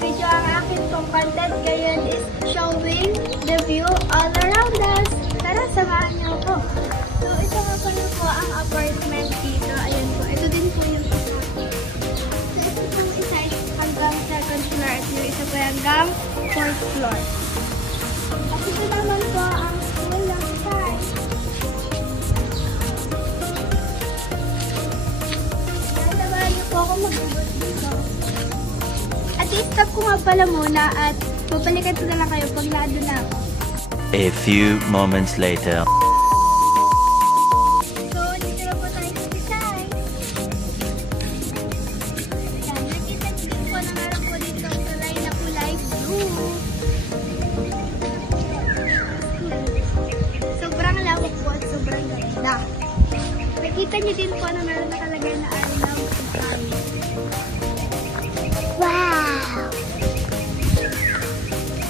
video ang akin pong content ngayon is showing the view all around us. Tara, samahan niyo po. So, ito nga pala po ang apartment dito. Ayan po. Ito din po yung isa. So, ito pong isa hanggang 2nd floor at yung isa po hanggang 4th floor. At ito naman po ang school ng Sky. Samahan niyo po ako mag-ubot dito. At i-stop ko nga pala muna at babalikan ko na lang kayo pag naado na ako. A few moments later. So, dito na po tayo sa design. Ayan, nakita niyo po na meron po dito ang tulay na kulay blue. Sobrang lawak po at sobrang ganda. Nakita niyo din po na meron nakalagay na araw. Wow!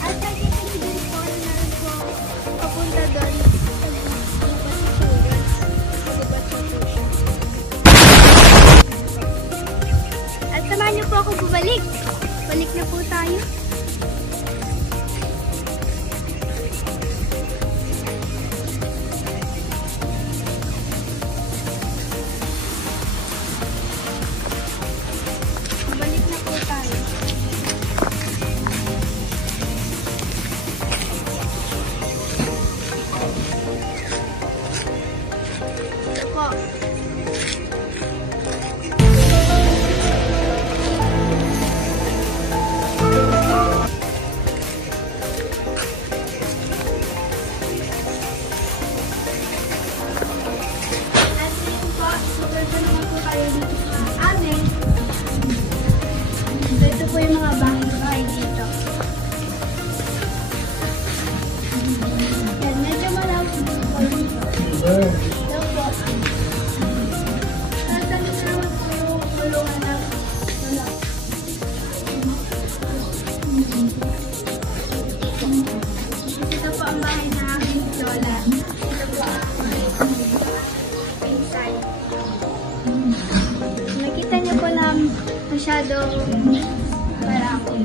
At nakita niyo din po na meron po papunta doon sa lugar sa tuition. At samahan niyo po ako bumalik. Balik na po tayo. Balik na po tayo. Ito po. At yun po, super pa naman po kayo dito sa amin. So, ito po yung mga bahay dito. Yan, medyo malawak po dito. Ito po. Nasa dito naman po yung kulungan ng ito po ang bahay na aking lola. Ito po ang inside. Nakita niyo po na masyadong marami.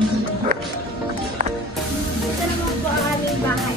Ito naman po ang aming bahay.